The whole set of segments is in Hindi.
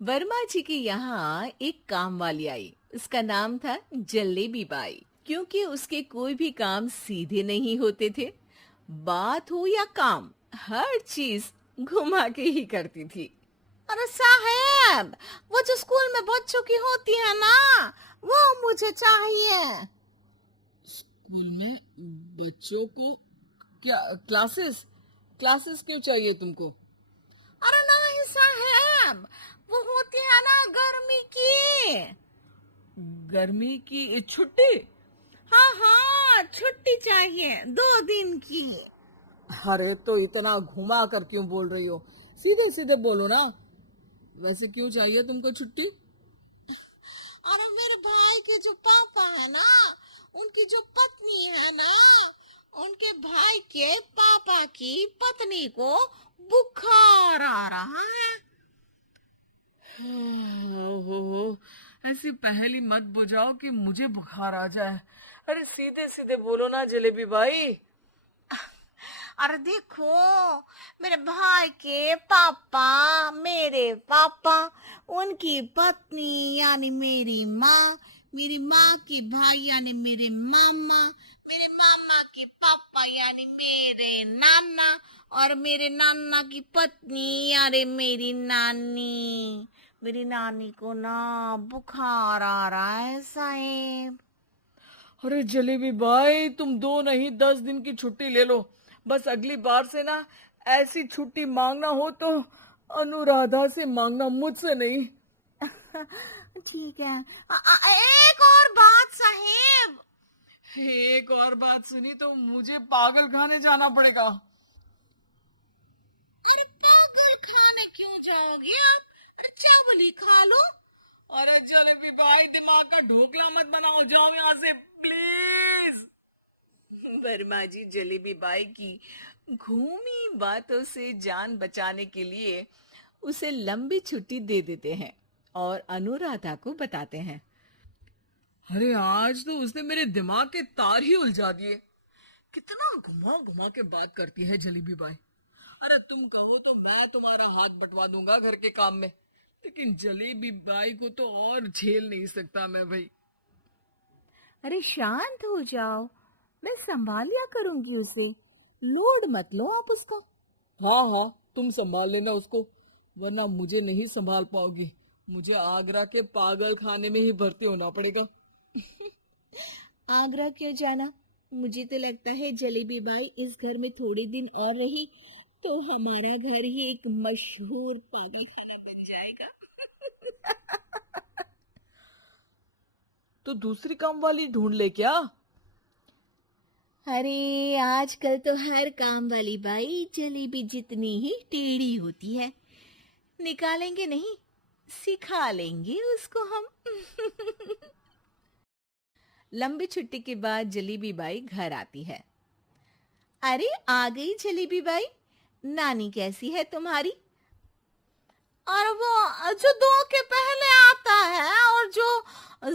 वर्मा जी के यहाँ एक काम वाली आई। उसका नाम था जलेबी बाई। क्योंकि उसके कोई भी काम सीधे नहीं होते थे, बात हो या काम, हर चीज घुमा के ही करती थी। अरे साहब, वो जो स्कूल में बच्चों की होती है ना, वो मुझे चाहिए। स्कूल में बच्चों को क्या क्लासेस क्लासेस क्यों चाहिए तुमको? अरे नहीं साहब, वो होती है ना गर्मी की। गर्मी की छुट्टी? हाँ हाँ, छुट्टी चाहिए 2 दिन की। अरे तो इतना घुमा कर क्यों बोल रही हो? सीधे सीधे बोलो ना। वैसे क्यों चाहिए तुमको छुट्टी? अरे मेरे भाई के जो पापा है ना, उनकी जो पत्नी है ना, उनके भाई के पापा की पत्नी को बुखार आ रहा है। ओहो, ऐसी पहेली मत बुझाओ कि मुझे बुखार आ जाए। अरे सीधे सीधे बोलो ना जलेबी भाई। अरे देखो, मेरे भाई के पापा, मेरे पापा, उनकी पत्नी यानी मेरी माँ, मेरी माँ की भाई यानी मेरे मामा की पापा यानी मेरे नाना, और मेरे नाना की पत्नी यानी मेरी नानी। मेरी नानी को ना बुखार आ रहा है साहेब। अरे जलेबी भाई, तुम 2 नहीं 10 दिन की छुट्टी ले लो। बस अगली बार से ना ऐसी छुट्टी मांगना हो तो अनुराधा से मांगना, मुझसे नहीं। ठीक है। एक और बात साहेब। एक और बात सुनी तो मुझे पागल खाने जाना पड़ेगा। अरे पागल खाने क्यों जाओगे आप? चावल ही खा लो। अरे जलेबी भाई, दिमाग का ढोकला मत बनाओ, जाओ यहाँ से प्लीज। वर्मा जी जलेबी बाई की घूमी बातों से जान बचाने के लिए उसे लंबी छुट्टी दे देते हैं और अनुराधा को बताते हैं। अरे आज तो उसने मेरे दिमाग के तार ही उलझा दिए। कितना घुमा घुमा के बात करती है जलेबी भाई। अरे तुम कहो तो मैं तुम्हारा हाथ बंटवा दूंगा घर के काम में, लेकिन जलेबी बाई को तो और झेल नहीं सकता मैं भाई। अरे शांत हो जाओ, मैं संभाल लिया करूंगी उसे। लोड मत लो आप उसका। हाँ हाँ, तुम संभाल लेना उसको, वरना मुझे नहीं संभाल पाओगी। मुझे आगरा के पागल खाने में ही भर्ती होना पड़ेगा। आगरा क्यों जाना? मुझे तो लगता है जलेबी बाई इस घर में थोड़े दिन और रही तो हमारा घर ही एक मशहूर पागल खाना बन जाएगा। तो दूसरी काम वाली ढूंढ ले क्या? अरे आजकल तो हर काम वाली बाई जलेबी जितनी ही टेढ़ी होती है। निकालेंगे नहीं, सिखा लेंगे उसको हम। लंबी छुट्टी के बाद जलेबी बाई घर आती है। अरे आ गई जलेबी बाई, नानी कैसी है तुम्हारी? और वो जो 2 के पहले आता है और जो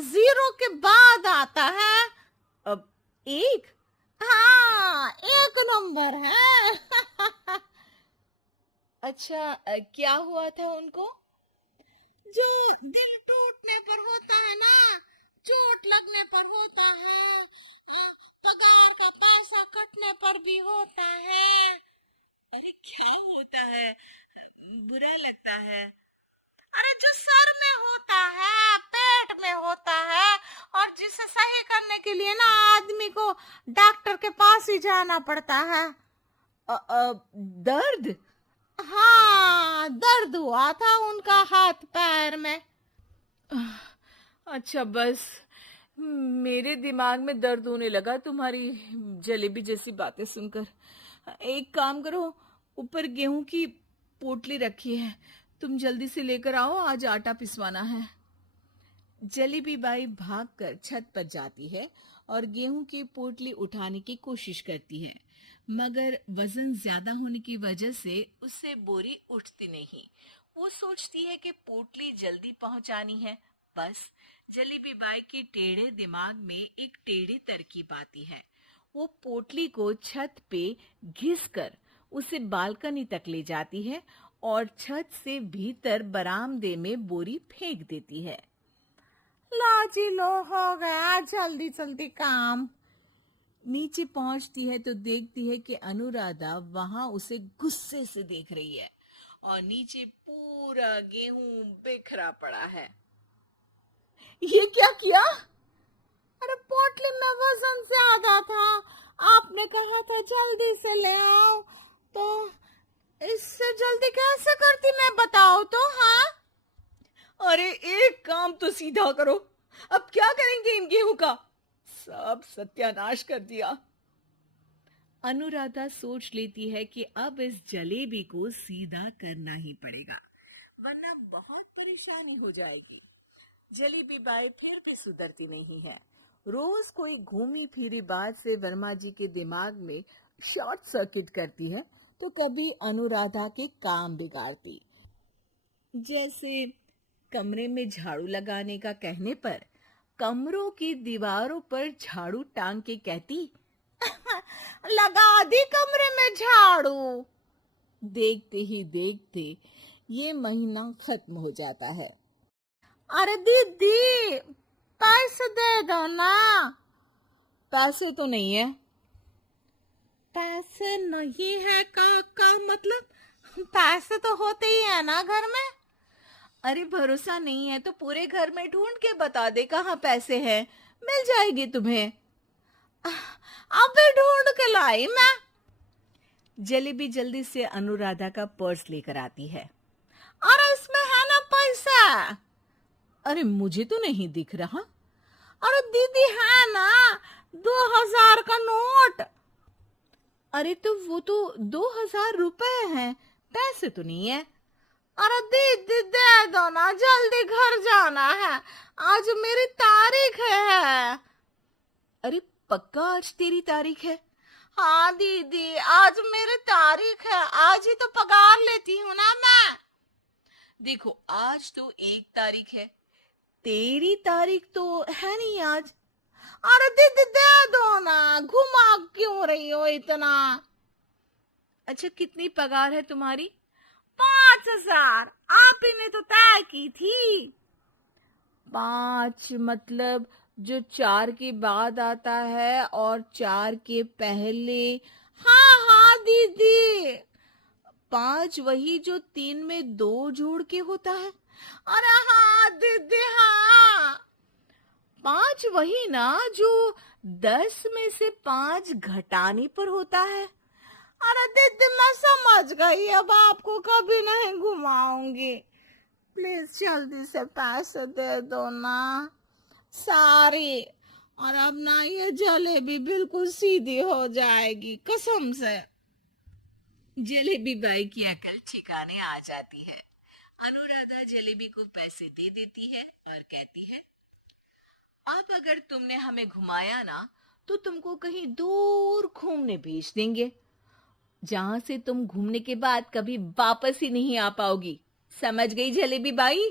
0 के बाद आता है। अब एक। हाँ, 1 नंबर है। अच्छा, क्या हुआ था उनको? जो दिल टूटने पर होता है ना, चोट लगने पर होता है, पगार का पैसा कटने पर भी होता है। अरे क्या होता है? बुरा लगता है। अरे जो सर में होता है, पेट में होता है, और जिसे सही करने के लिए ना आदमी को डॉक्टर के पास ही जाना पड़ता है। दर्द? हाँ, दर्द हुआ था उनका हाथ पैर में। अच्छा बस, मेरे दिमाग में दर्द होने लगा तुम्हारी जलेबी जैसी बातें सुनकर। एक काम करो, ऊपर गेहूं की पोटली रखी है, तुम जल्दी से लेकर आओ, आज आटा पिसवाना है। जलेबी बाई भागकर छत पर जाती है और गेहूं की पोटली उठाने की कोशिश करती है, मगर वजन ज्यादा होने की वजह से उससे बोरी उठती नहीं। वो सोचती है कि पोटली जल्दी पहुंचानी है। बस जलेबी बाई के टेढ़े दिमाग में एक टेढ़ी तरकीब आती है। वो पोटली को छत पे घिस कर उसे बालकनी तक ले जाती है और छत से भीतर बरामदे में बोरी फेंक देती है। लो जी लो, हो गया जल्दी जल्दी काम। नीचे पहुंचती है तो देखती है कि अनुराधा वहां उसे गुस्से से देख रही है और नीचे पूरा गेहूं बिखरा पड़ा है। ये क्या किया? अरे पोटली में वजन ज्यादा था, आपने कहा था जल्दी से ले आओ, तो इससे जल्दी कैसे करती मैं बताओ तो। हाँ, अरे एक काम तो सीधा करो, अब क्या करेंगे इन गेहूं का? सब सत्यानाश कर दिया। अनुराधा सोच लेती है कि अब इस जलेबी को सीधा करना ही पड़ेगा, वरना बहुत परेशानी हो जाएगी। जलेबी बाई फिर भी सुधरती नहीं है। रोज कोई घूमी फिरी बात से वर्मा जी के दिमाग में शॉर्ट सर्किट करती है, तो कभी अनुराधा के काम बिगाड़ती। जैसे कमरे में झाड़ू लगाने का कहने पर कमरों की दीवारों पर झाड़ू टांग के कहती, लगा दी कमरे में झाड़ू। देखते ही देखते ये महीना खत्म हो जाता है। अरे दीदी, पैसे दे दो ना। पैसे तो नहीं है। पैसे नहीं है का मतलब? पैसे तो होते ही है ना घर में। अरे भरोसा नहीं है तो पूरे घर में ढूंढ के बता दे कहाँ पैसे हैं, मिल जाएंगे तुम्हें। अबे ढूंढ के लाई मैं। जलेबी जल्दी से अनुराधा का पर्स लेकर आती है। अरे इसमें है ना पैसा? अरे मुझे तो नहीं दिख रहा। अरे दीदी है ना, 2000 का नोट। अरे तो वो तो 2000 रुपए हैं, पैसे तो नहीं है। अरे दीदी दे दो ना, जल्दी घर जाना है, आज मेरी तारीख है। अरे पक्का आज तेरी तारीख है? हाँ दीदी, आज मेरी तारीख है, आज ही तो पगार लेती हूँ ना मैं। देखो आज तो 1 तारीख है, तेरी तारीख तो है नहीं आज। अरे दीदी दे दो ना, घुमा क्यों रही हो इतना? अच्छा कितनी पगार है तुम्हारी? 5000, आप ही ने तो तय की थी। 5 मतलब जो 4 के बाद आता है और 4 के पहले। हाँ हाँ दीदी। 5 वही जो 3 में 2 जोड़ के होता है। अरे हाँ दीदी हाँ। 5 वही ना जो 10 में से 5 घटाने पर होता है। अरे दीदी मैं समझ गई, अब आपको कभी नहीं घुमाऊंगी। प्लीज जल्दी से पैसे दे दो ना, सारी। और अब ना ये जलेबी बिल्कुल सीधी हो जाएगी, कसम से। जलेबी बाई की अकल ठिकाने आ जाती है। अनुराधा जलेबी को पैसे दे देती है और कहती है, अब अगर तुमने हमें घुमाया ना तो तुमको कहीं दूर घूमने भेज देंगे, जहां से तुम घूमने के बाद कभी वापस ही नहीं आ पाओगी। समझ गई जलेबी बाई?